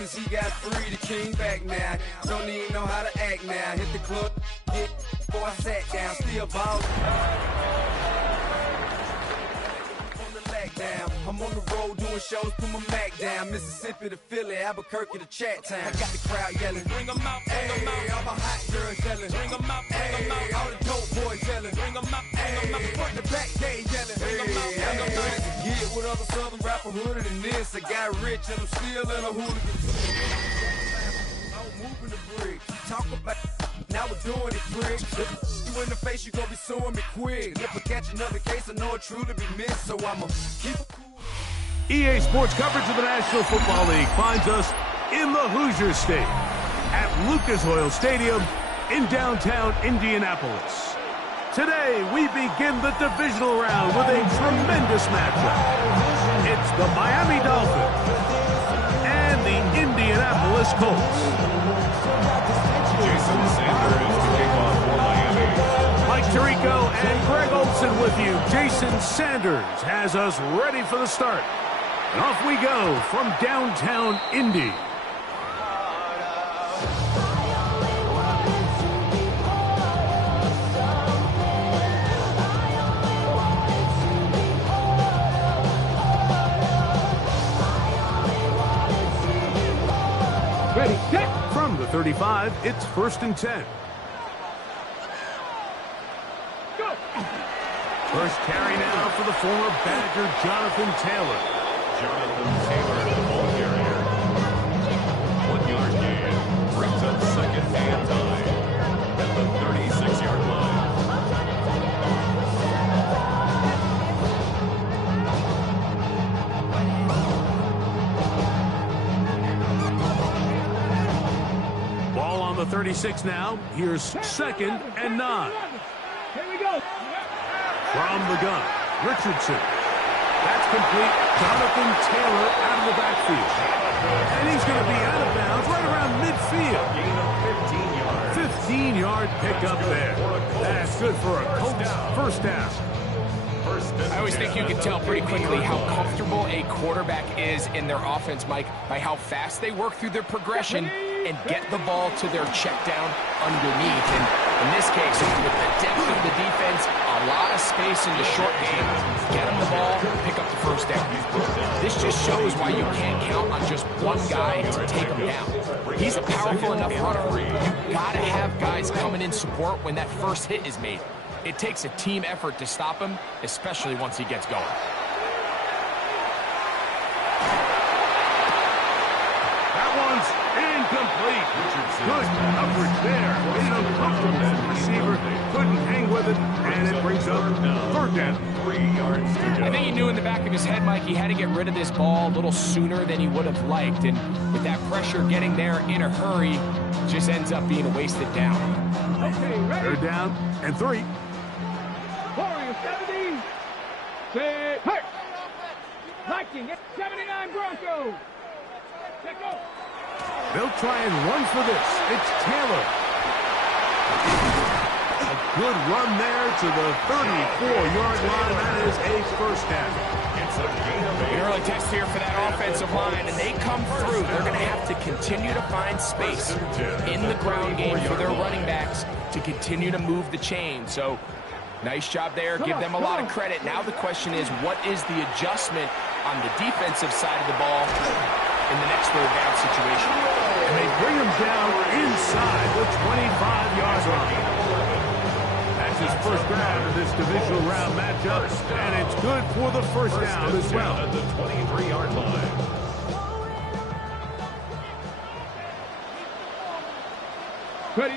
He got free, the king back now. Don't even know how to act now. Hit the club, hit before I sat down. Still ballin'. Down. I'm on the road doing shows, put my Mac down. Mississippi to Philly, Albuquerque to Chat Town. I got the crowd yelling, bring them out, bring them out. All my hot girls yelling, bring them out, bring them out. All the dope boys yelling, bring them out, bring them out. Front the back, they yelling, bring them out, bring them out. To get with other southern rapper hooded than this. I got rich and I'm still in a hooligan. I'm moving the brick. Talk about now we're doing it quick. You in the face, you gon' be suing me quick. If I catch another case, I know it truly be missed. So I'ma keep it cool. EA Sports coverage of the National Football League finds us in the Hoosier State at Lucas Oil Stadium in downtown Indianapolis. Today, we begin the divisional round with a tremendous matchup. It's the Miami Dolphins and the Indianapolis Colts. Jason Sanders to kick off for Miami. Mike Tirico and Greg Olson with you. Jason Sanders has us ready for the start. And off we go from downtown Indy. Ready, set. From the 35, it's 1st and 10. Go. First carry now for the former Badger Jonathan Taylor. Jonathan Taylor, the ball carrier. 1 yard gain. Brings up second and 9 at the 36-yard line. Ball on the 36 now. Here's 2nd and 9. Here we go. From the gun, Richardson. That's complete. Jonathan Taylor out of the backfield. And he's going to be out of bounds right around midfield. Gain of 15 yards. 15-yard pickup there. That's good for a Colts first down. I always think you can tell pretty quickly how comfortable a quarterback is in their offense, Mike, by how fast they work through their progression and get the ball to their check down underneath. And in this case, with the depth of the defense, a lot of space in the short game, get them the ball, pick up the first down. This just shows why you can't count on just one guy to take him down. He's a powerful enough runner. You've got to have guys coming in support when that first hit is made. It takes a team effort to stop him, especially once he gets going. That one's incomplete. Good coverage there. Made him comfortable. The receiver couldn't hang with it, and it brings up 3rd down. 3 yards to go. I think he knew in the back of his head, Mike, he had to get rid of this ball a little sooner than he would have liked. And with that pressure getting there in a hurry, just ends up being a wasted down. Okay, ready. 3rd down and 3. Warrior 70. Say, hey. Viking 79 Broncos. Check go. They'll try and run for this. It's Taylor. A good run there to the 34-yard line. That is a first down. It's a gain of 8. An early test here for that offensive line, and they come through. They're going to have to continue to find space in the ground game for their running backs to continue to move the chain. So, nice job there. Give them a lot of credit. Now the question is, what is the adjustment on the defensive side of the ball in the next third down situation? And they bring him down inside the 25-yard line. That's his first round of this divisional round matchup, and it's good for the first down as well. At the 23-yard line. Ready.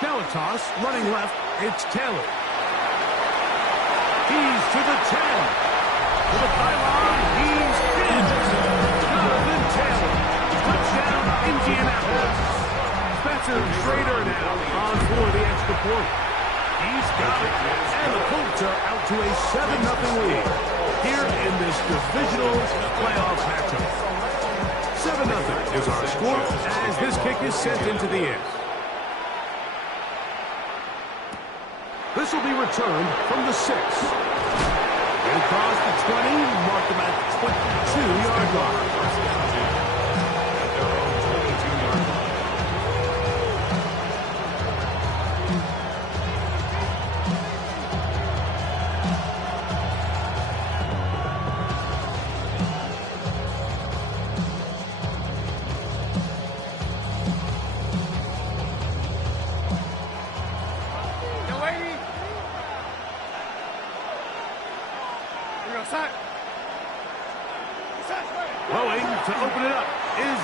Now a toss, running left, it's Taylor. He's to the 10. To the pylon, he's in. Jonathan Taylor. Touchdown, Indianapolis. Spencer Schrader now on for the extra point. He's got it, and the Colts are out to a 7-0 lead here in this divisional playoff matchup. 7-0 is our score as this kick is sent into the air. This will be returned from the 6. And across the 20, mark them at the 22-yard line.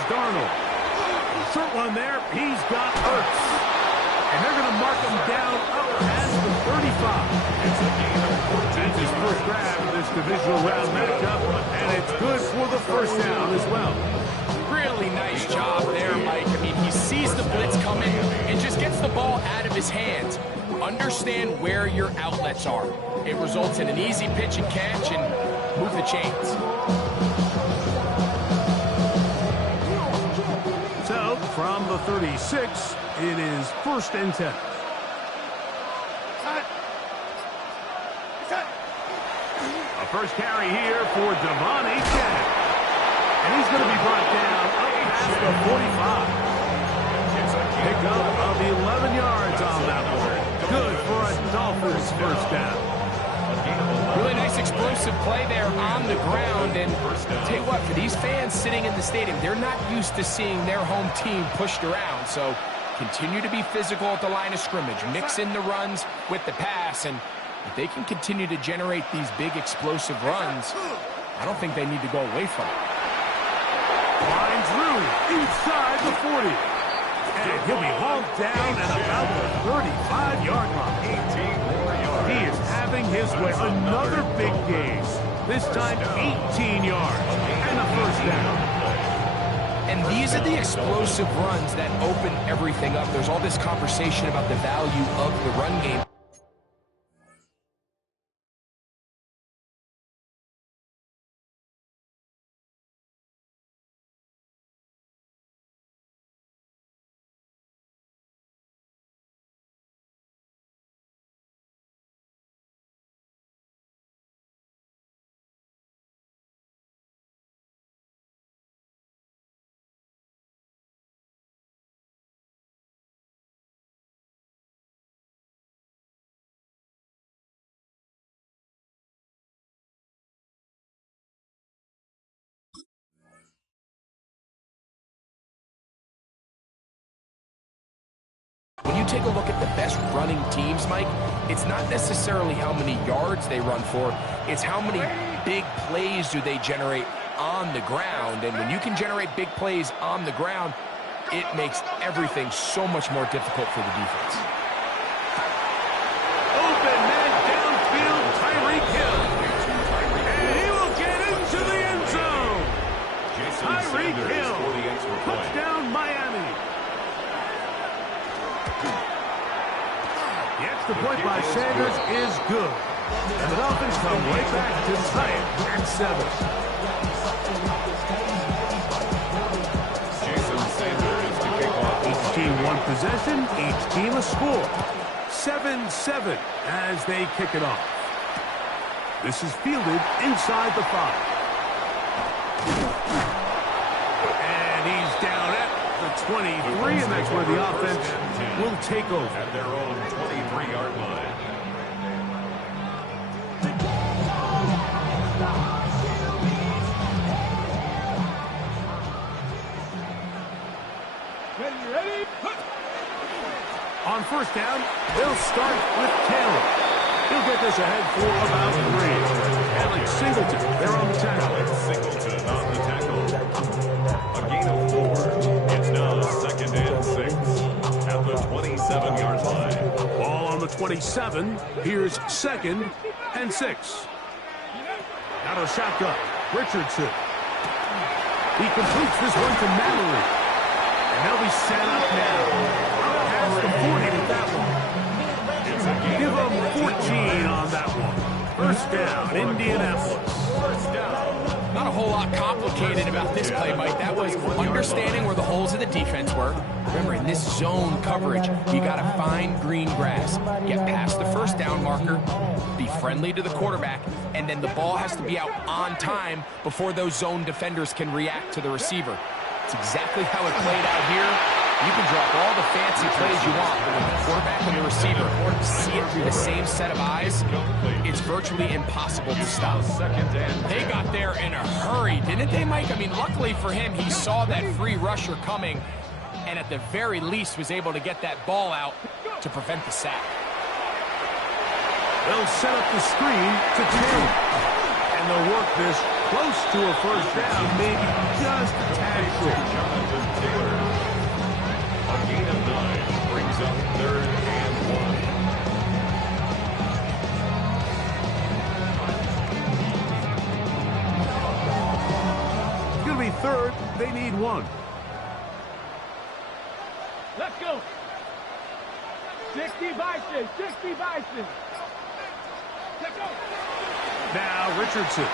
Darnold. Short one there. He's got Ertz. And they're going to mark him down up past the 35. That's his first grab in this divisional round matchup, and it's good for the first down as well. Really nice job there, Mike. I mean, he sees the blitz coming and just gets the ball out of his hands. Understand where your outlets are. It results in an easy pitch and catch and move the chains. So, from the 36, it is 1st and 10. A first carry here for Devon Achane. And he's going to be brought down up past the 45. Pickup of 11 yards on that one. Good for a Dolphins first down. Really nice explosive play there on the ground. And I'll tell you what, for these fans sitting in the stadium, they're not used to seeing their home team pushed around. So continue to be physical at the line of scrimmage. Mix in the runs with the pass. And if they can continue to generate these big explosive runs, I don't think they need to go away from it. Line through inside the 40. And he'll be hauled down at about the 35-yard line. 18 more yards. He is having his way. Another big game. This time 18 yards and a first down. And these are the explosive runs that open everything up. There's all this conversation about the value of the run game. When you take a look at the best running teams, Mike, it's not necessarily how many yards they run for, it's how many big plays do they generate on the ground. And when you can generate big plays on the ground, it makes everything so much more difficult for the defense. Open man downfield, Tyreek Hill. And he will get into the end zone. Tyreek Hill. Touchdown, Miami. The extra point by Sanders is good. And the Dolphins come right back to tie it at 7. Jason Sanders to kick off. Each team one possession, each team a score. 7-7 as they kick it off. This is fielded inside the 5. And he's down at the 23, and that's where the offense will take over. At their own 23-yard line. Ready? On first down, they'll start with Taylor. He'll get this ahead for about 3. Alex Singleton, they're on the tackle. Alex Singleton on the tackle. A gain of 4. It's now 2nd and 6 at the 27-yard line. Ball on the 27. Here's 2nd and 6. Out of shotgun, Richardson. He completes this one to Mallory. And they'll be set up now. Past the 40 with that one. Give them 14 on that one. First down, Indianapolis. First down. Not a whole lot complicated about this play, Mike. That was understanding where the holes of the defense were. Remember, in this zone coverage, you got to find green grass, get past the first down marker, be friendly to the quarterback, and then the ball has to be out on time before those zone defenders can react to the receiver. It's exactly how it played out here. You can drop all the fancy plays you want, but when the quarterback and the receiver see it through the same set of eyes, it's virtually impossible to stop. They got there in a hurry, didn't they, Mike? I mean, luckily for him, he saw that free rusher coming, and at the very least was able to get that ball out to prevent the sack. They'll set up the screen to Taylor. And they'll work this close to a first down, maybe just a tad short. and 1. Let's go. 60 Bison, 60 Bison. Let's go. Now Richardson.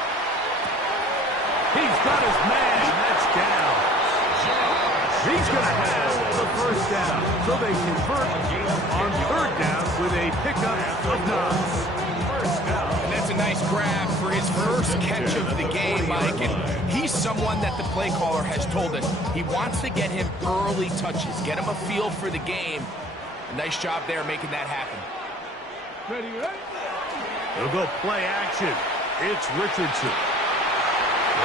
He's got his man. That's down. He's going to have the first down. So they convert on 3rd down with a pickup of 9. And that's a nice grab for his first catch of the game, Mike. And he's someone that the play caller has told us he wants to get him early touches, get him a feel for the game. A nice job there making that happen. Ready, ready? He'll go play action. It's Richardson.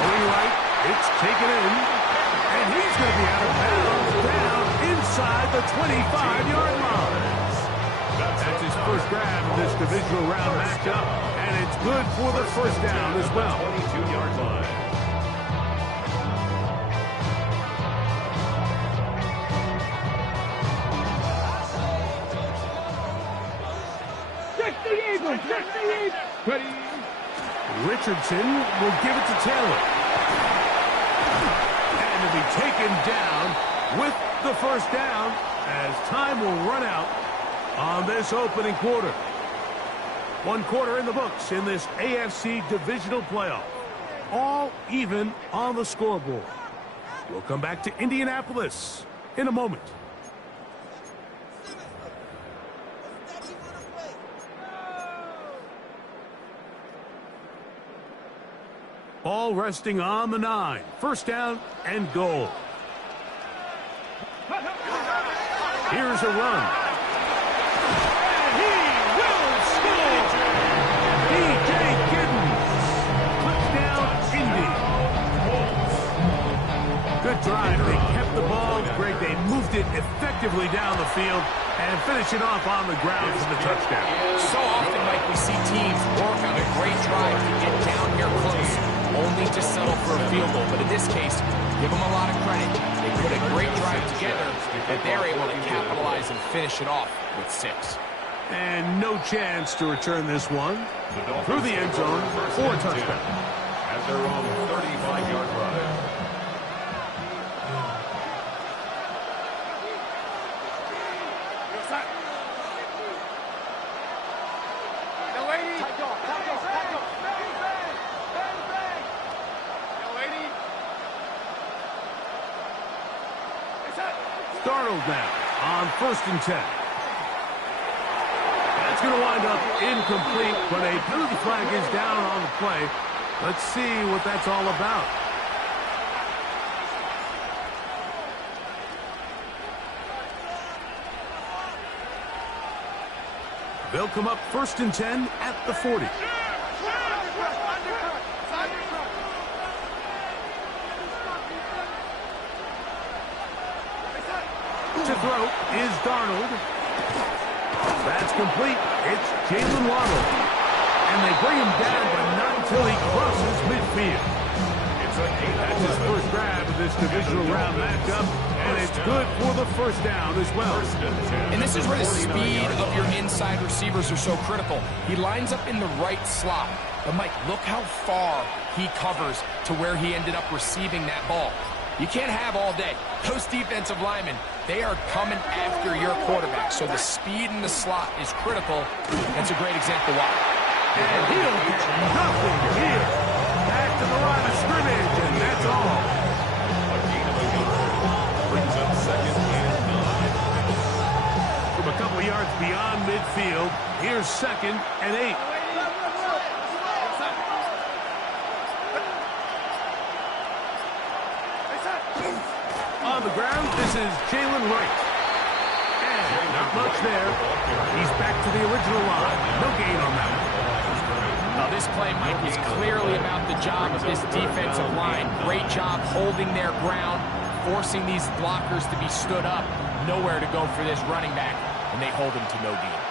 Going right. It's taken in. And he's going to be out of bounds down inside the 25-yard line. That's his first grab in this divisional round matchup. And it's good for the first down as well. 22-yard line. Ready? Richardson will give it to Taylor. And to be taken down with the first down as time will run out on this opening quarter. 1 quarter in the books in this AFC divisional playoff. All even on the scoreboard. We'll come back to Indianapolis in a moment. All resting on the 9. First down and goal. Here's a run. And he will score! DJ Giddens. Touchdown, Indy. Good drive. They kept the ball. Greg, they moved it effectively down the field and finish it off on the ground for the touchdown. So often, Mike, we see teams work on a great drive to get down here close, only to settle for a field goal. But in this case, give them a lot of credit. They put a great drive together, and they're able to capitalize and finish it off with 6. And no chance to return this one through the end zone for a touchdown. At their own 35-yard line. Darnold now on 1st and 10. That's going to wind up incomplete, but a penalty flag is down on the play. Let's see what that's all about. They'll come up 1st and 10 at the 40. To throw is Darnold. That's complete. It's Jalen Waddle. And they bring him down, but not until he crosses midfield. That's his first grab of this divisional round matchup, and it's good for the first down as well. And this is where the speed of your inside receivers are so critical. He lines up in the right slot. But, Mike, look how far he covers to where he ended up receiving that ball. You can't have all day. Those defensive linemen, they are coming after your quarterback. So the speed in the slot is critical. That's a great example why. And he'll get nothing here. Back to the line of scrimmage, and that's all. A gain of a yard. Brings up 2nd and 9. From a couple yards beyond midfield, here's 2nd and 8. On the ground, this is Jalen Wright. And not much there. He's back to the original line. No gain on that one. Now, this play, Mike, is clearly about the job of this defensive line. Great job holding their ground, forcing these blockers to be stood up. Nowhere to go for this running back, and they hold him to no gain.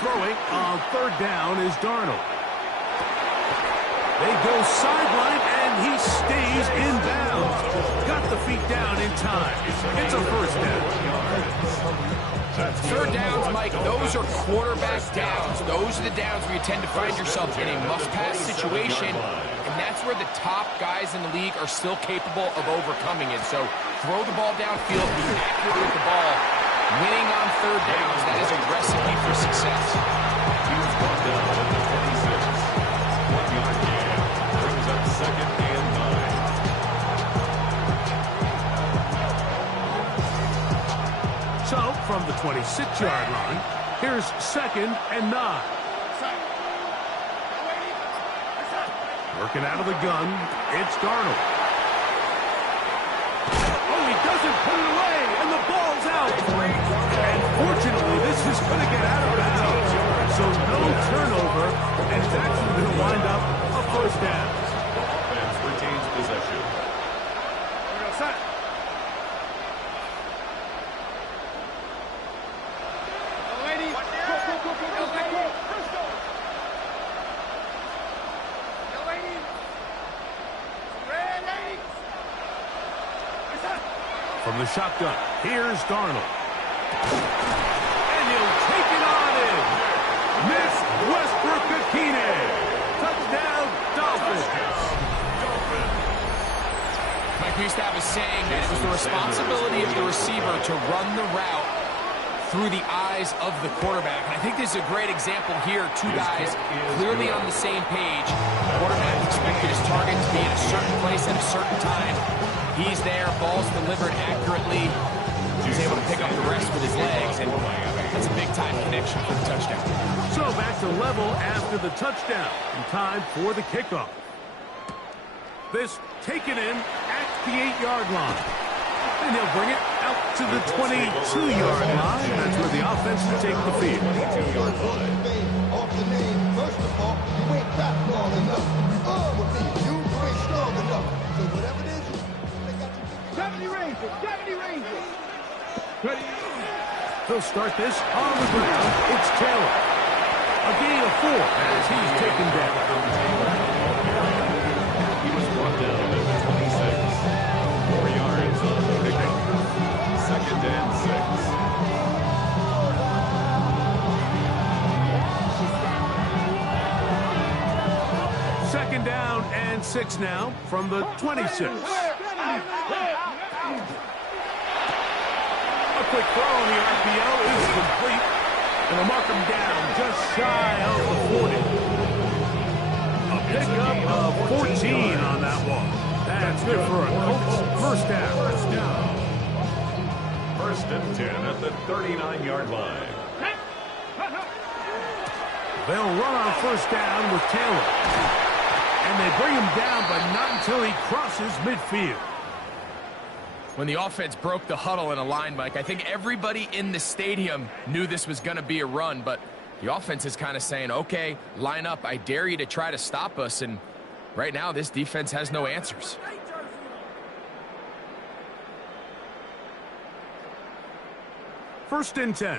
Throwing on 3rd down is Darnold. They go sideline, and he stays in bounds. Got the feet down in time. It's a first down. 3rd downs, Mike, those are quarterback downs. Those are the downs where you tend to find yourself in a must-pass situation. And that's where the top guys in the league are still capable of overcoming it. So throw the ball downfield, be accurate with the ball. Winning on third downs, that is a recipe for success. He was brought down at the 26. 1-yard gain. Brings up second and 9. So, from the 26-yard line, here's second and 9. Working out of the gun, it's Darnold. Oh, he doesn't put it away, and the ball's out. And fortunately, this is going to get out of bounds. So no turnover, and it's actually going to wind up a first down. Offense retains possession. From the shotgun, here's Darnold. And he'll take it on in. Miss Westbrook-Akine. Touchdown, Dolphins. Mike, we used to have a saying that it was the responsibility of the receiver to run the route through the eyes of the quarterback. And I think this is a great example here. Two guys clearly on the same page. The quarterback expected his target to be in a certain place at a certain time. He's there, ball's delivered accurately. He's able to pick up the rest with his legs, and that's a big-time connection for the touchdown. So back to level after the touchdown, and time for the kickoff. This taken in at the 8-yard line. And he'll bring it out to the 22-yard line. That's where the offense will take the field. 22-yard line. Off the name, first of all, you ain't rap long enough. You ain't strong enough. So whatever it is, 70 Rangers, 70 Rangers. They'll start this on the ground. It's Taylor. A gain of 4 as he's taken down. He was brought down at the 26. 4 yards on the pickup. Second and 6. Second down and 6 now from the 26. A quick throw on the RPO is complete. And they'll mark him down just shy of the 40. A pickup of 14 on that one. That's good for a Colts first down. First and 10 at the 39-yard line. They'll run on first down with Taylor. And they bring him down, but not until he crosses midfield. When the offense broke the huddle in a line, Mike, I think everybody in the stadium knew this was going to be a run, but the offense is kind of saying, okay, line up. I dare you to try to stop us, and right now this defense has no answers. First and 10.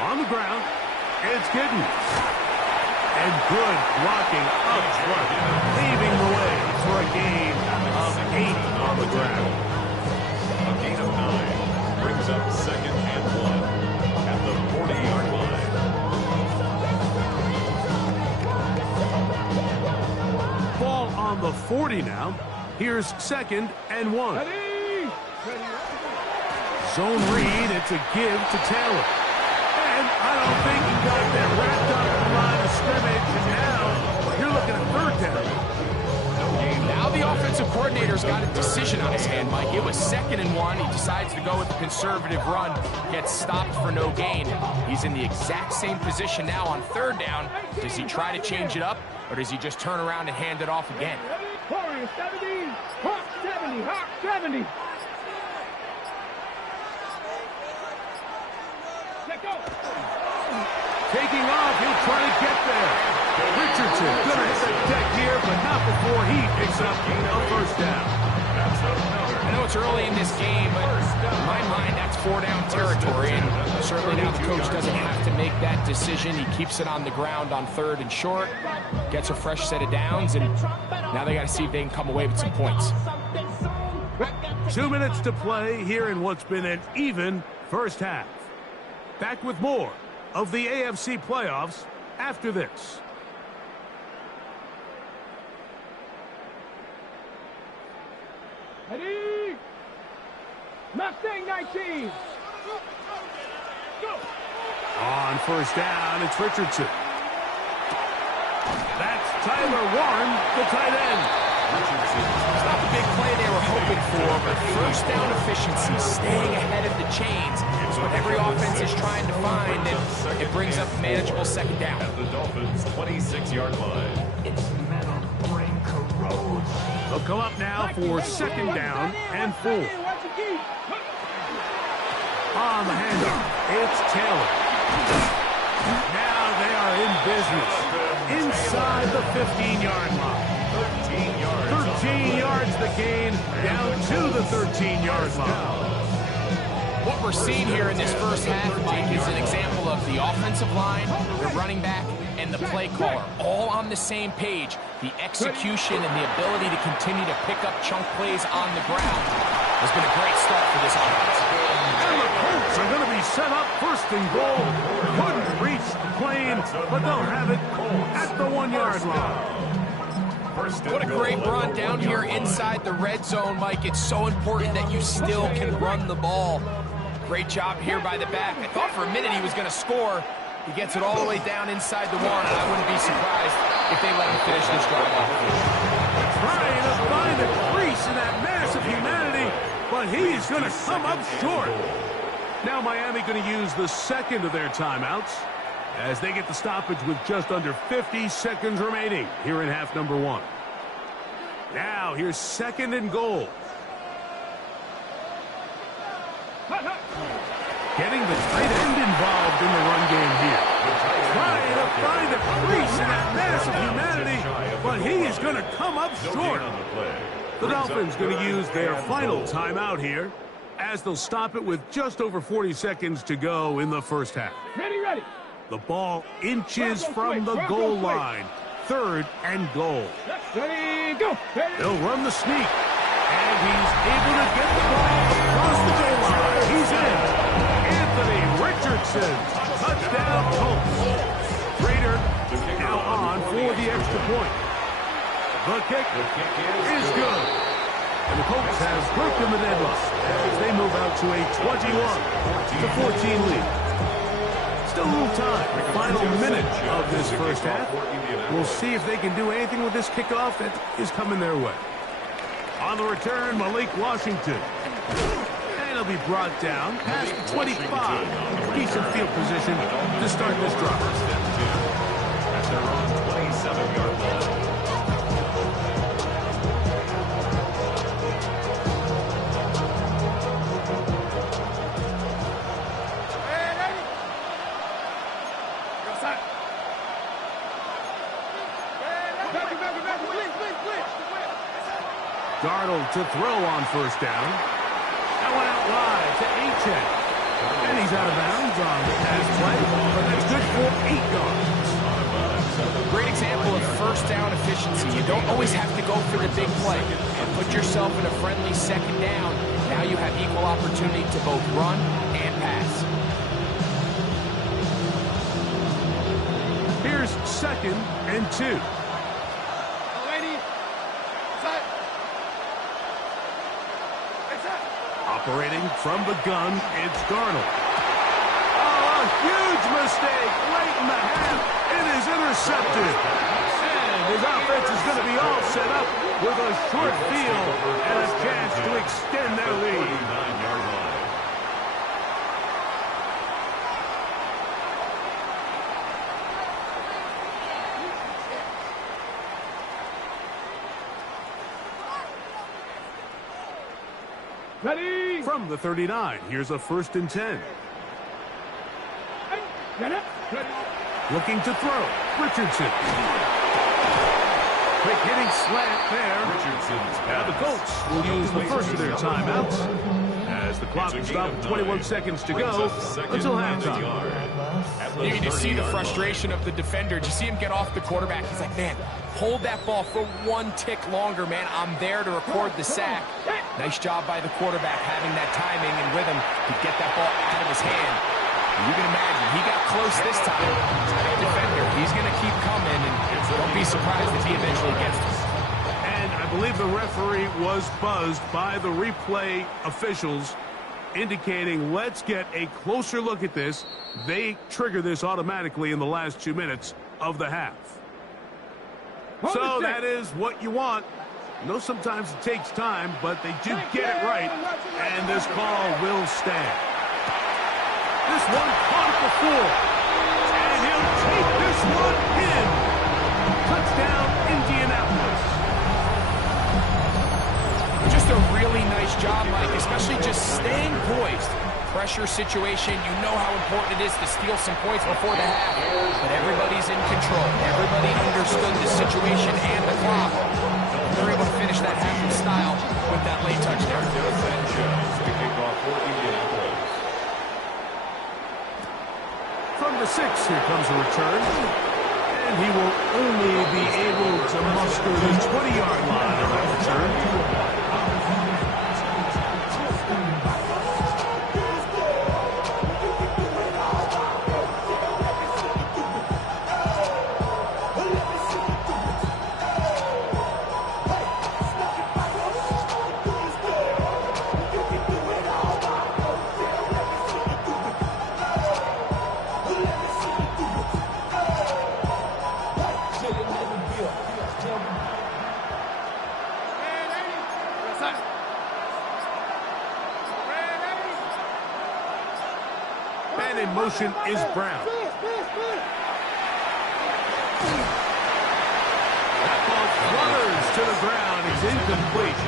On the ground, it's Giddens. And good blocking up front, paving the way for a gain of 8 on the ground. A gain of 9 brings up second and 1 at the 40-yard line. Ball on the 40 now. Here's second and 1. Zone read, it's a give to Taylor. And I don't think he got that wrapped up in the line of scrimmage, and now you're looking at third down. Now the offensive coordinator's got a decision on his hand, Mike. It was second and 1. He decides to go with a conservative run, gets stopped for no gain. He's in the exact same position now on third down. Does he try to change it up, or does he just turn around and hand it off again? 70, Hawk 70, Hawk 70. Taking off, he'll try to get there. Richardson gonna hit the deck here, but not before he picks up a first down. I know it's early in this game, but in my mind, that's 4-down territory. And certainly now the coach doesn't have to make that decision. He keeps it on the ground on third and short, gets a fresh set of downs, and now they got to see if they can come away with some points. 2 minutes to play here in what's been an even first half. Back with more of the AFC playoffs after this. Ready? Mustang 19. Go. On first down, it's Richardson. That's Tyler Warren, the tight end. It's not the big play they were hoping for, but first down efficiency, staying ahead of the chains is what every offense is trying to find, and it brings up manageable second down. At the Dolphins' 26-yard line. They'll come up now for second down and 4. On the handoff, it's Taylor. Now they are in business. Inside the 15-yard line. 13 yards the gain, down to the 13-yard line. What we're seeing here in this first half, Mike, is an example of the offensive line, the running back, and the play caller all on the same page. The execution and the ability to continue to pick up chunk plays on the ground has been a great start for this offense. And the Colts are going to be set up first and goal. Couldn't reach the plane, but they'll have it at the 1-yard line. What a great run down here inside the red zone, Mike. It's so important that you still can run the ball. Great job here by the back. I thought for a minute he was going to score. He gets it all the way down inside the 1, and I wouldn't be surprised if they let him finish this drive off. Trying to find a crease in that mass of humanity, but he's going to come up short. Now Miami going to use the second of their timeouts as they get the stoppage with just under 50 seconds remaining here in half number 1. Now here's second and goal. Getting the tight end involved in the run game here. Trying to find a crease in that mass of humanity, but he is going to come up short. The Dolphins going to use their final timeout here as they'll stop it with just over 40 seconds to go in the first half. Ready. The ball inches from the goal line. Third and goal. Ready, go. Ready. They'll run the sneak. And he's able to get the ball across the goal line. He's in. Anthony Richardson. Touchdown, Colts. Raider now on for the extra point. The kick is good. And the Colts have broken the deadlock as they move out to a 21-14 lead. Still a little time. Final minute of this first half. We'll see if they can do anything with this kickoff that is coming their way. On the return, Malik Washington. And he'll be brought down past the 25. Decent field position to start this drive. At their own 27-yard line. Darnold to throw on first down. That went out wide to Achane. And he's out of bounds on the pass play, but that's good for 8 yards. Great example of first down efficiency. You don't always have to go for the big play. And put yourself in a friendly second down. Now you have equal opportunity to both run and pass. Here's second and 2. Operating from the gun, it's Darnold. Oh, a huge mistake late in the half. It is intercepted. And his offense is going to be all set up with a short field and a chance to extend their lead. 49-yard line. Ready. From the 39, here's a 1st and 10. Looking to throw. Richardson. Quick hitting slant there. Now the Colts will use the first of their timeouts as the clock is stopped 21 seconds to go until halftime. You can just see the frustration of the defender. Just see him get off the quarterback. He's like, man, hold that ball for 1 tick longer, man. I'm there to record the sack. Nice job by the quarterback having that timing and rhythm to get that ball out of his hand. You can imagine, he got close this time. Defender, he's going to keep coming, and don't be surprised if he eventually gets to him. And I believe the referee was buzzed by the replay officials, indicating let's get a closer look at this. They trigger this automatically in the last 2 minutes of the half. So that is what you want. I know sometimes it takes time, but they do get it right, and this call will stand. This one caught at the floor, and he'll take this one in. Touchdown, Indianapolis. Just a really nice job, Mike, especially just staying poised. Pressure situation, you know how important it is to steal some points before the half. But everybody's in control. Everybody understood the situation and the clock. They're able to finish that half in style with that late touchdown. From the 6, here comes a return. And he will only be able to muster the 20-yard line on that return. And in motion is Brown. That ball flutters to the ground. It's incomplete.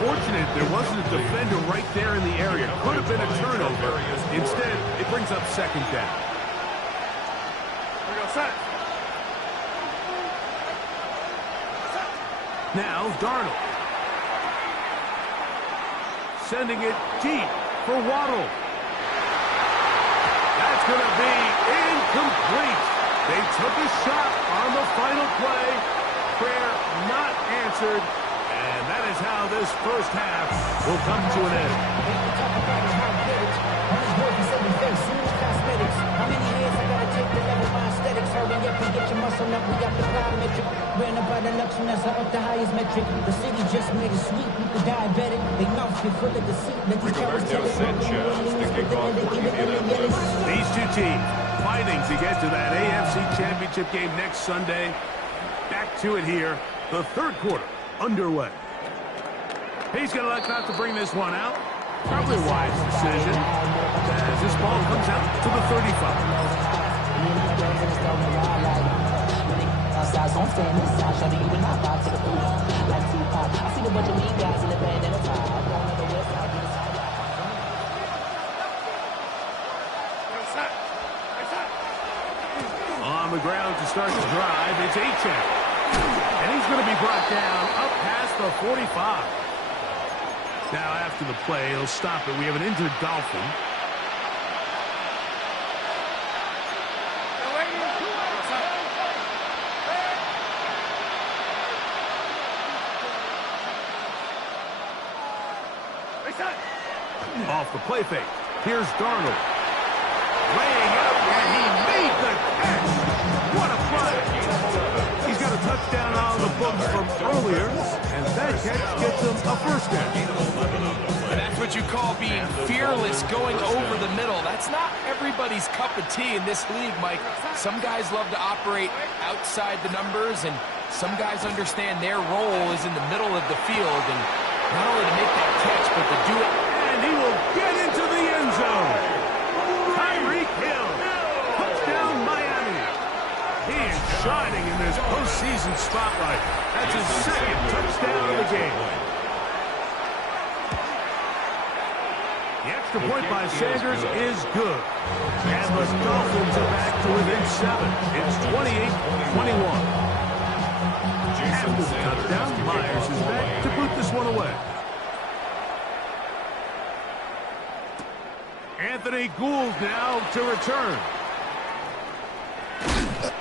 Fortunate there wasn't a defender right there in the area. Could have been a turnover. Instead, it brings up second down. Now, Darnold. Sending it deep for Waddle. That's going to be incomplete. They took a shot on the final play. Prayer not answered. And that is how this first half will come to an end. How many years I gotta take the level by aesthetics? Hurry up and get your muscle up. We got the plyometric. Ran up by the luxury, that's up the highest metric. The city just made it sweet. You could diabetic. They mouth get full of deceit. Let these cowards tell it. These two teams fighting to get to that AFC Championship game next Sunday. Back to it here. The third quarter underway. He's going to elect not to bring this one out. Probably a wise decision as this ball comes out to the 35. On the ground to start the drive, it's Achane. And he's going to be brought down up past the 45. Now, after the play, he'll stop it. We have an injured Dolphin. Off the play fake. Here's Darnold. Laying up, and he made the catch. What a play. He's got a touchdown on the books from earlier, and that catch gets him a first down. And that's what you call being fearless, going over the middle. That's not everybody's cup of tea in this league, Mike. Some guys love to operate outside the numbers, and some guys understand their role is in the middle of the field, and not only to make that catch, but to do it. And he will get into the end zone. Tyreek Hill. Touchdown, Miami. He is shining in this postseason spotlight. That's his second touchdown of the game. The extra point by Sanders is good. And the Dolphins are back to within 7. It's 28-21. After the touchdown, Myers is back to put this one away. Anthony Gould now to return.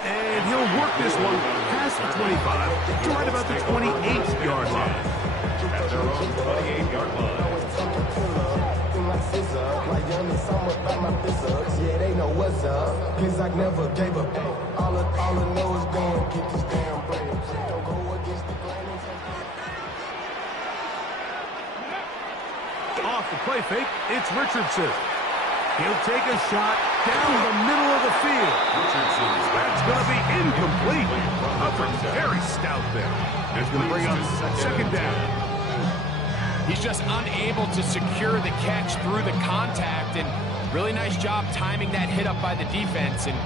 And he'll work this one past the 25 to right about the 28-yard line. At their own 28-yard line. Yeah, they know what's up. Cause I never gave up. All I know is go and get this damn bread. Don't go against the grain. Off the play fake, it's Richardson. He'll take a shot down the middle of the field. That's going to be incomplete. Hubbard very stout there. That's going to bring up second down. He's just unable to secure the catch through the contact, and really nice job timing that hit up by the defense. And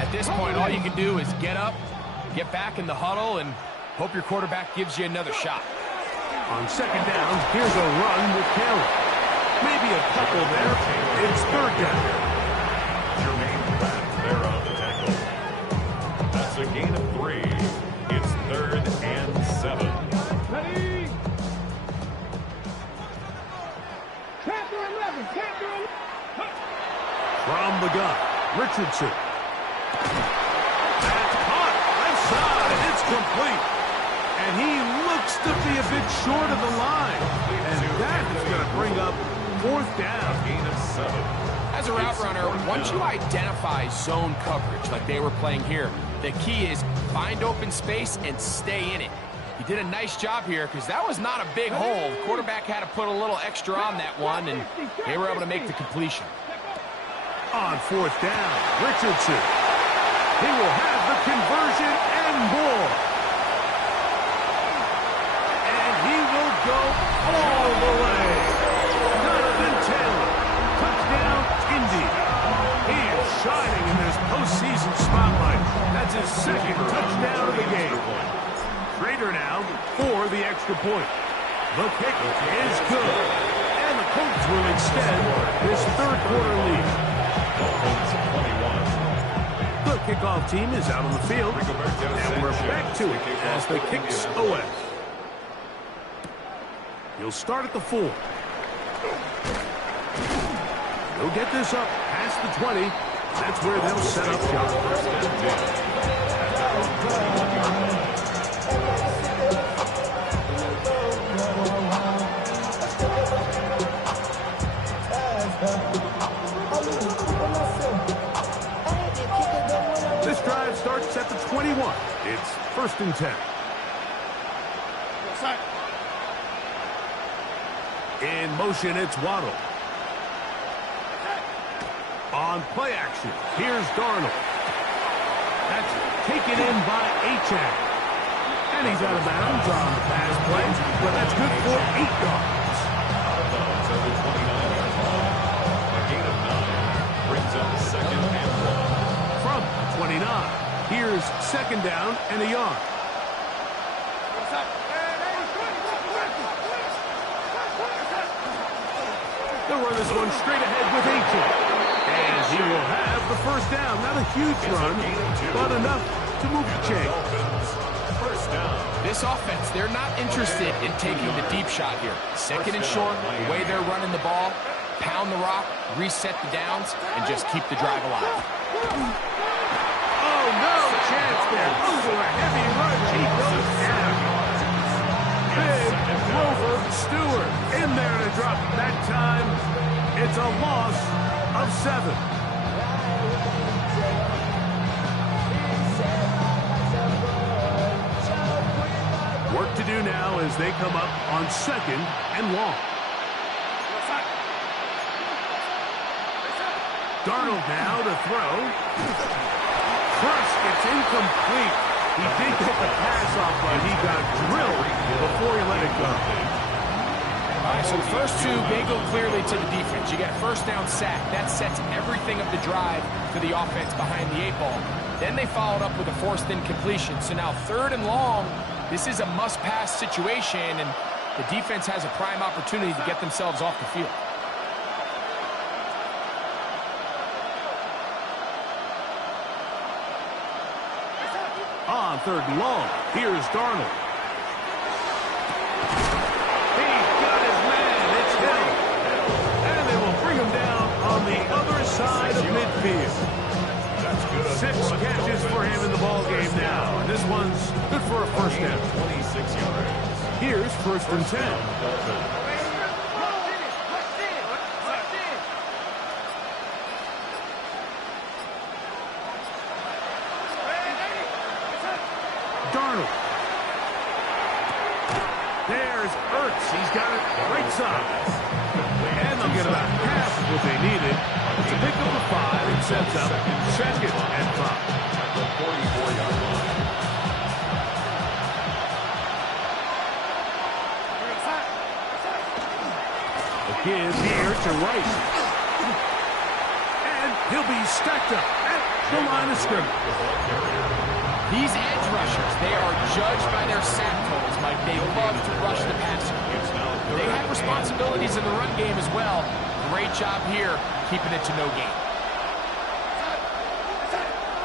at this point, all you can do is get up, get back in the huddle, and hope your quarterback gives you another shot. On second down, here's a run with Taylor. Maybe a couple there. It's third down. Jermaine Pratt there on the tackle. That's a gain of 3. It's 3rd and 7. Ready? Chapter 11. Chapter 11. From the gun, Richardson. That's caught. Left side. It's complete. And he looks to be a bit short of the line. And that is going to bring up fourth down. Gain of 7. As a route runner, once you identify zone coverage like they were playing here, the key is find open space and stay in it. He did a nice job here because that was not a big hole. The quarterback had to put a little extra on that one, and they were able to make the completion. On fourth down, Richardson. He will have the conversion and more. And he will go all the way. Jonathan Taylor, touchdown, Indy. He is shining in this postseason spotlight. That's his second touchdown of the game. Schrader now for the extra point. The kick is good. And the Colts will extend this third quarter lead. Dolphins 21. The kickoff team is out on the field. And we're back to it as the kick's away. He'll start at the 4. He'll get this up past the 20. That's where they'll set up shop. This drive starts at the 21. It's 1st and 10. In motion, it's Waddle. On play action, here's Darnold. That's taken in by Achane. And he's out of bounds on the pass play, but that's good for 8 yards. Out of bounds at the 29-yard line. A gain of 9 brings up 2nd and 1. From 29, here's 2nd down and a yard. They'll run this one straight ahead with Achane. And he will have the 1st down. Not a huge run, but enough to move the chain. First down. This offense, they're not interested in taking the deep shot here. 2nd and short, the way they're running the ball, pound the rock, reset the downs, and just keep the drive alive. Oh, no chance there. Over a heavy rush. He goes down. Big Grover Stewart in there to drop. That time, it's a loss of 7. Work to do now as they come up on 2nd and long. Darnold now to throw. First, it's incomplete. He did get the pass off, but he got drilled before he let it go. All right, so the first 2, they go clearly to the defense. You get a 1st down sack. That sets everything of the drive to the offense behind the 8 ball. Then they followed up with a forced incompletion. So now 3rd and long, this is a must-pass situation, and the defense has a prime opportunity to get themselves off the field. On 3rd and long, here's Darnold. He's got his man. It's Hill. And they will bring him down on the other side of midfield. 6 catches for him in the ballgame now. And this one's good for a a first down. 26 yards. Here's first and 10. Darnold. There's Ertz. He's got it right side. And they'll get about half what they needed. It's a pickup of 5 and sets up second and 5. At the 44-yard line. The give here to Wright. And he'll be stacked up at the line of scrimmage. These edge rushers, they are judged by their sack totals, Mike. They love to rush the passer. They have responsibilities in the run game as well. Great job here, keeping it to no gain.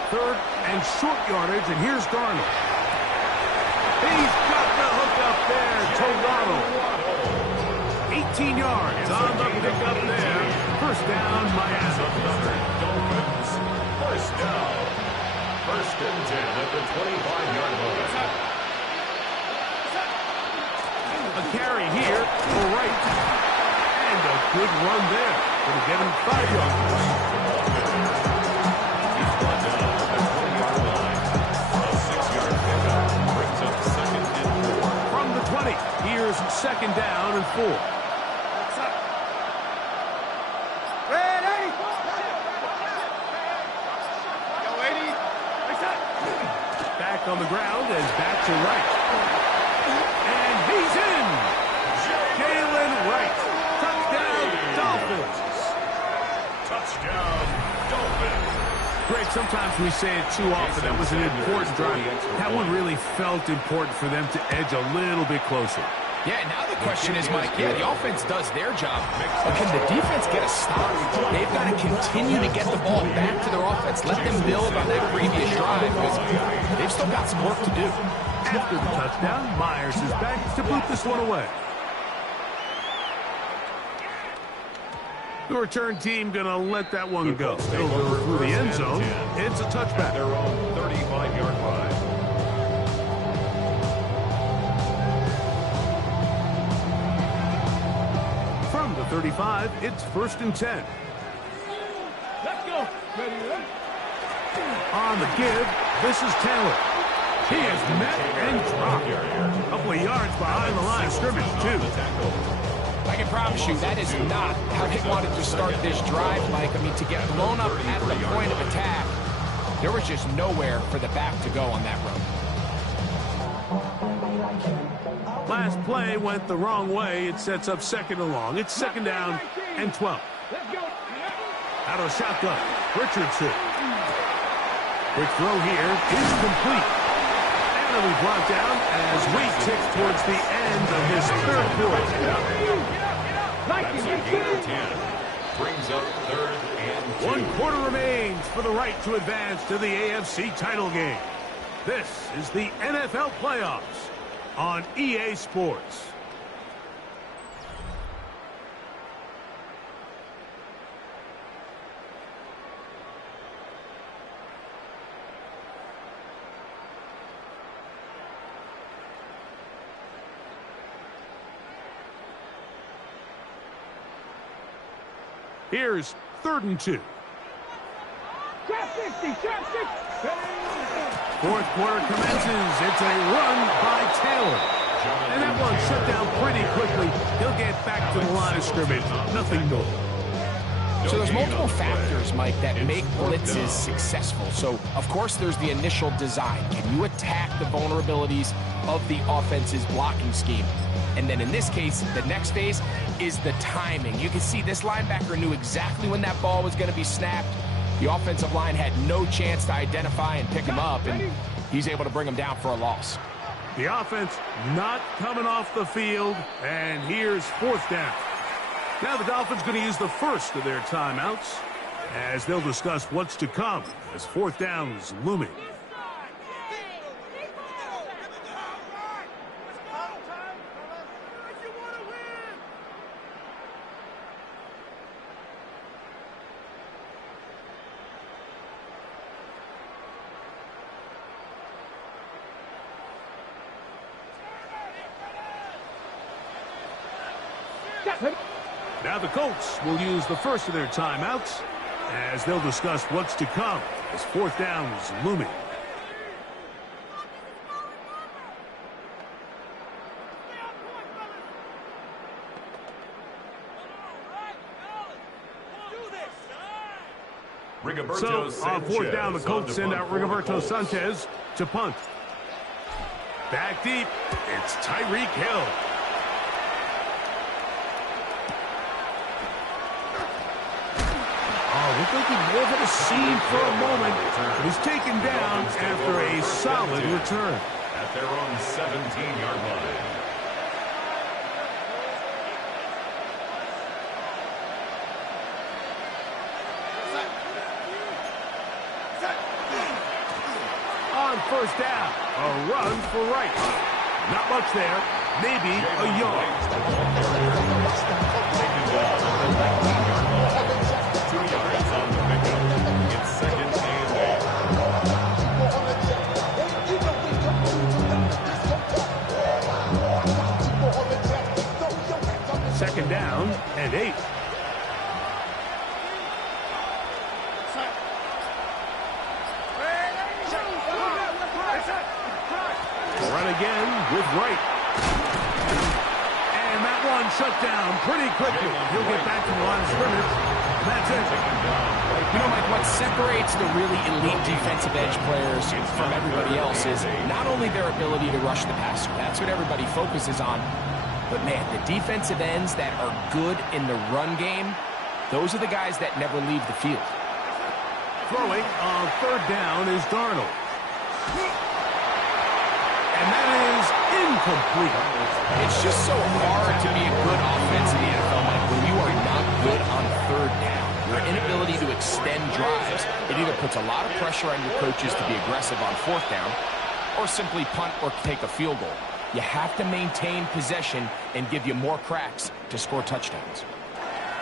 Third and short yardage, and here's Darnold. He's got the hook up there to Waddle. 18 yards on the pickup there. First down, Miami. Dolphins. First down. First and 10 at the 25-yard line. A carry here for Wright. And a good run there. Going to get him 5 yards. He's brought down at the 20-yard line. A 6-yard pickup brings up second and 4. From the 20, here's second down and 4. Back on the ground and back to Wright. And he's in. Jalen Wright. Touchdown, Dolphins. Touchdown, Dolphins. Greg, sometimes we say it too often. That was an important drive. That one really felt important for them to edge a little bit closer. Yeah, now the question is, Mike, the offense does their job, but can the defense get a stop? They've got to continue to get the ball back to their offense. Let them build on that previous drive, because they've still got some work to do. After the touchdown, Myers is back to boot this one away. The return team going to let that one go. It'll go through the end zone. It's a touchback. Their own 35-yard line. From the 35, it's first and 10. Let's go. On the give, this is Taylor. He is met and dropped. A couple of yards behind the line of scrimmage, too. I can promise you that is not how they wanted to start this drive, Mike. I mean, to get blown up at the point of attack, there was just nowhere for the back to go on that run. Last play went the wrong way. It sets up second and long. It's second down and 12. Out of shotgun, Richardson. Quick throw here is complete. And it'll be brought down as we tick towards the end of this third quarter. That's a gain of 10. Brings up third and 2. 1 quarter remains for the right to advance to the AFC title game. This is the NFL playoffs on EA Sports. Here's third and 2. Trap 60, trap 60. Fourth quarter commences. It's a run by Taylor. And that one shut down pretty quickly. He'll get back to the line of scrimmage. Nothing more. So there's multiple factors, Mike, that make blitzes successful. So, of course, there's the initial design. Can you attack the vulnerabilities of the offense's blocking scheme? And then in this case, the next phase is the timing. You can see this linebacker knew exactly when that ball was going to be snapped. The offensive line had no chance to identify and pick him up, and he's able to bring him down for a loss. The offense not coming off the field, and here's fourth down. Now the Dolphins going to use the first of their timeouts as they'll discuss what's to come as fourth down is looming. Now the Colts will use the first of their timeouts as they'll discuss what's to come as fourth down is looming. So on fourth down, the Colts send out Rigoberto Sanchez to punt. Back deep, it's Tyreek Hill. Oh, we're thinking more of a scene for a moment. But he's taken down after a solid return. At their own 17-yard line. On first down, a run for right. Not much there, maybe a yard. Taken down at the 19-yard line. 2 yards on the pickup. It's second and 8. Second down and 8. Run again with Wright. And that one shut down pretty quickly. He'll get back to the line of scrimmage. That's it. You know, Mike, what separates the really elite defensive edge players from everybody else is not only their ability to rush the passer. That's what everybody focuses on. But, man, the defensive ends that are good in the run game, those are the guys that never leave the field. Throwing on third down is Darnold. And that is incomplete. It's just so hard to be a good offense in the NFL, Mike, when you are not good on third down. Your inability to extend drives, it either puts a lot of pressure on your coaches to be aggressive on fourth down or simply punt or take a field goal. You have to maintain possession and give you more cracks to score touchdowns.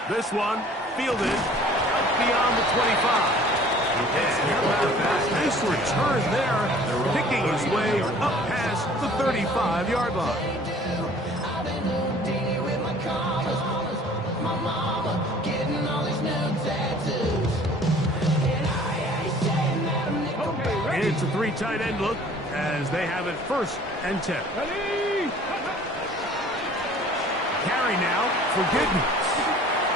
This one fielded up beyond the 25. Nice return there, picking his way up past the 35-yard line. It's a 3 tight end look as they have it first and 10. Carry now for Giddens.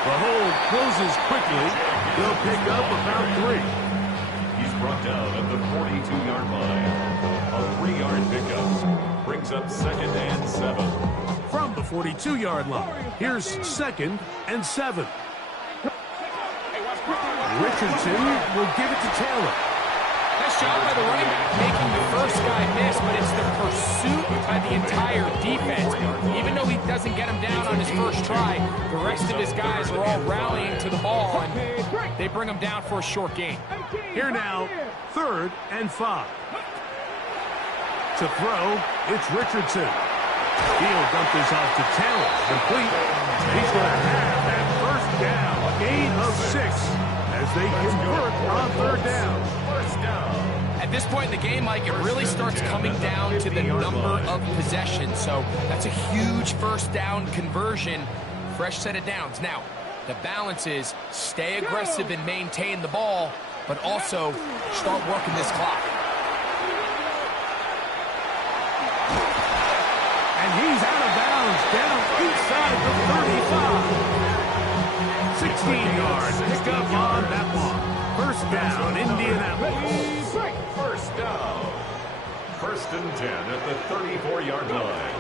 The hole closes quickly. They'll pick up about 3. He's brought down at the 42-yard line. A 3-yard pickup brings up second and 7. From the 42-yard line, here's second and 7. Richardson will give it to Taylor. Nice job by the running back, making the first guy miss, but it's the pursuit by the entire defense. Even though he doesn't get him down on his first try, the rest of his guys are all rallying to the ball, and they bring him down for a short gain. Here now, third and 5. To throw, it's Richardson. He'll dump this off to Taylor. Complete. He's going to have that first down. Gain of 6 as they convert on third down. First down. At this point in the game, Mike, it really starts coming down to the number of possessions. So that's a huge first down conversion. Fresh set of downs. Now, the balance is stay aggressive and maintain the ball, but also start working this clock. And he's out of bounds, down inside the 35. 16 yards, pick up on that one. First down, Indianapolis. First down. First and 10 at the 34-yard line.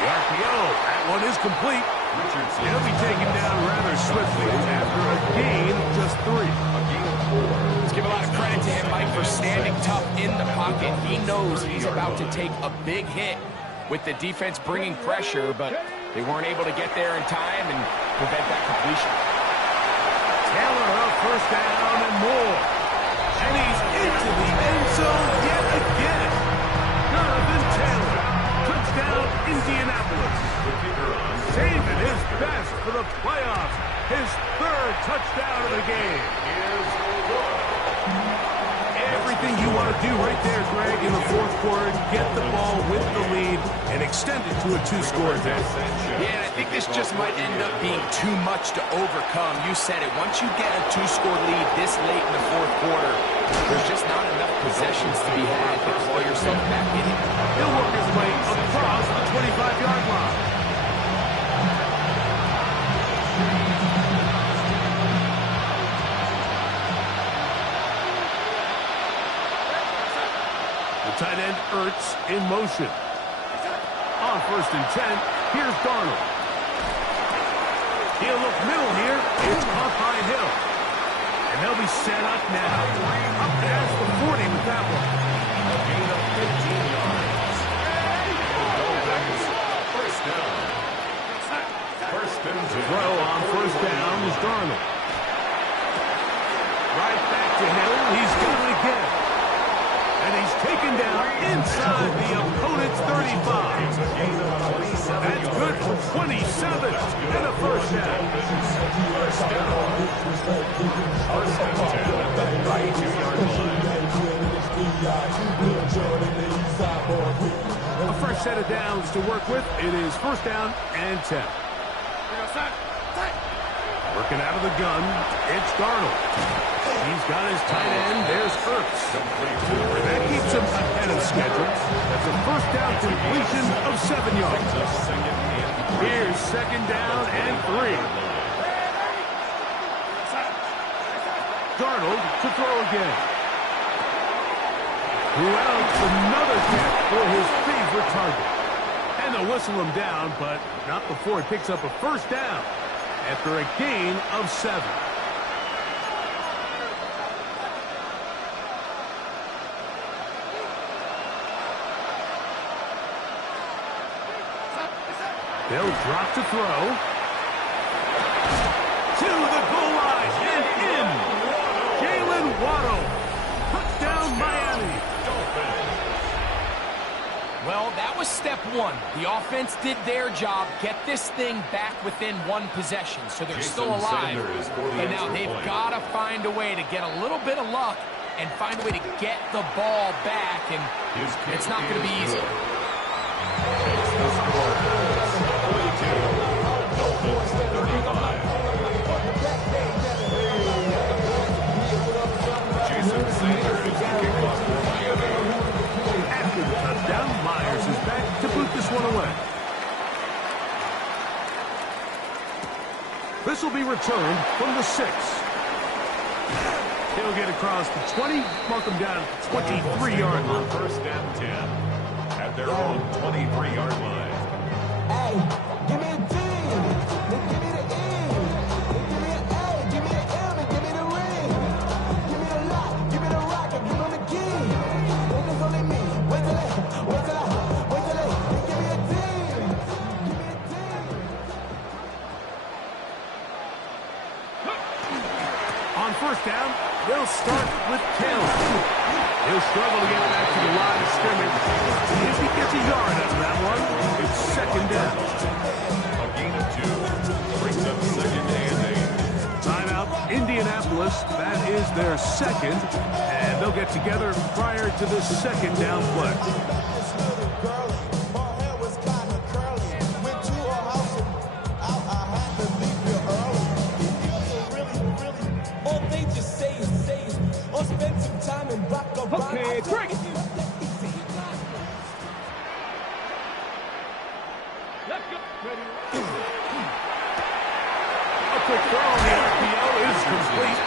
The RPO, that one is complete. Richardson. He'll be taken down rather swiftly after a gain of just 3. A gain of 4. Let's give a lot of credit to him, Mike, for standing tough in the pocket. He knows he's about to take a big hit with the defense bringing pressure, but they weren't able to get there in time and prevent that completion. Taylor up first down and more. And he's into the end zone yet again. Jonathan Taylor. Touchdown, Indianapolis. The kicker on. Saving his best for the playoffs. His 3rd touchdown of the game. Is good. Everything you want to do right there, Greg, in the fourth quarter, get the ball with the lead and extend it to a two-score game. Yeah, and I think this just might end up being too much to overcome. You said it. Once you get a two-score lead this late in the fourth quarter, there's just not enough possessions to be had to claw yourself back in it. He'll work his way across the 25-yard line. Tight end Ertz in motion. On 1st and 10, here's Darnold. He'll look middle here. It's caught by Hill. And they'll be set up now. Up past the 40 with that one. A gain of 15 yards. Dolphins, first down. First and 10. Throw on 1st down is Darnold. Right back to Hill. He's got it again. And he's taken down inside the opponent's 35. That's good for 27 and a first down. First down. First and 10 at the 32-yard line. A fresh set of downs to work with. It is 1st down and 10. Working out of the gun, it's Darnold. He's got his tight end. There's Ertz. And that keeps him ahead of schedule. That's a 1st down completion of 7 yards. Here's 2nd down and 3. Darnold to throw again. Well, another catch for his favorite target. And they'll whistle him down, but not before he picks up a 1st down after a gain of 7. They'll drop to throw. To the goal line and in. Jalen Waddle. Touchdown, Miami. Well, that was step one. The offense did their job. Get this thing back within one possession, so they're still alive. And now they've got to find a way to get a little bit of luck and find a way to get the ball back, and it's not going to be easy. Dolphins 35. Jason Sanders is the kickoff for Miami. After the touchdown, Myers is back to boot this one away. This will be returned from the 6. He'll get across the 20, mark him down at the 23-yard line. 1st and 10 at their own 23-yard line. Hey, give me a T. Give me the E. Give me an A. Give me an M. And give me the ring. Give me the lock. Give me the rock. And give me the key. Niggas only me. Wait till they. Give me a T. Give me a T. On 1st down, they'll start with Taylor. He'll struggle to get back to the line of scrimmage. If he gets a yard out of that one, it's 2nd down. A gain of 2 brings up 2nd and 8. Timeout, Indianapolis. That is their 2nd, and they'll get together prior to the 2nd down play. Okay, break it. Let's go. Ready. A quick throw on the RPO is complete.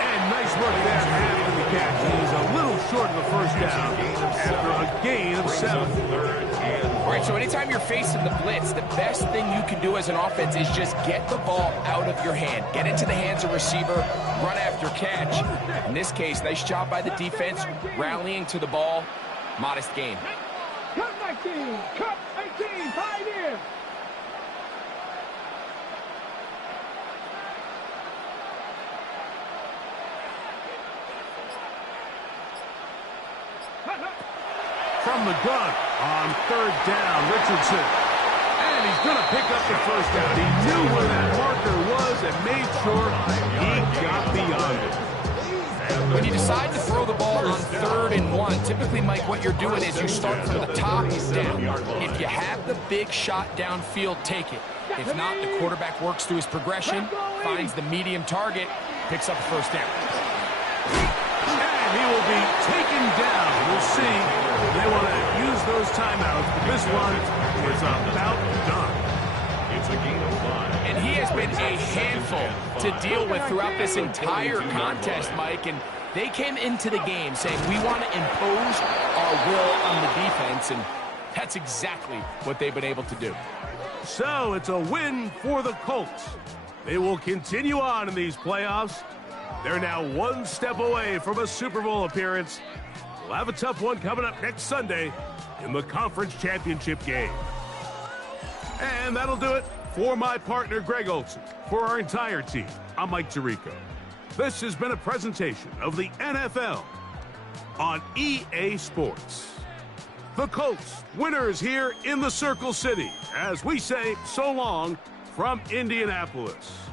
And nice work there after the catch. He's a little short of the 1st down after a gain of 7. All right, so anytime you're facing the blitz, the best thing you can do as an offense is just get the ball out of your hand. Get into the hands of receiver, run after catch. In this case, nice job by the defense, rallying to the ball. Modest gain. Cut 19. Cut 18. Pioneer. From the gun on 3rd down, Richardson. And he's going to pick up the 1st down. He knew where that marker was and made sure he got beyond it. When you decide to throw the ball on 3rd and 1, typically, Mike, what you're doing is you start from the top down. If you have the big shot downfield, take it. If not, the quarterback works through his progression, finds the medium target, picks up a first down. And he will be taken down. We'll see. They want to use those timeouts, but this one is about done. It's a gain of 5. And he has been a handful to deal with throughout this entire contest, Mike. And they came into the game saying, we want to impose our will on the defense. And that's exactly what they've been able to do. So it's a win for the Colts. They will continue on in these playoffs. They're now one step away from a Super Bowl appearance. We'll have a tough one coming up next Sunday in the conference championship game. And that'll do it for my partner, Greg Olson. For our entire team, I'm Mike Tirico. This has been a presentation of the NFL on EA Sports. The Colts, winners here in the Circle City, as we say so long from Indianapolis.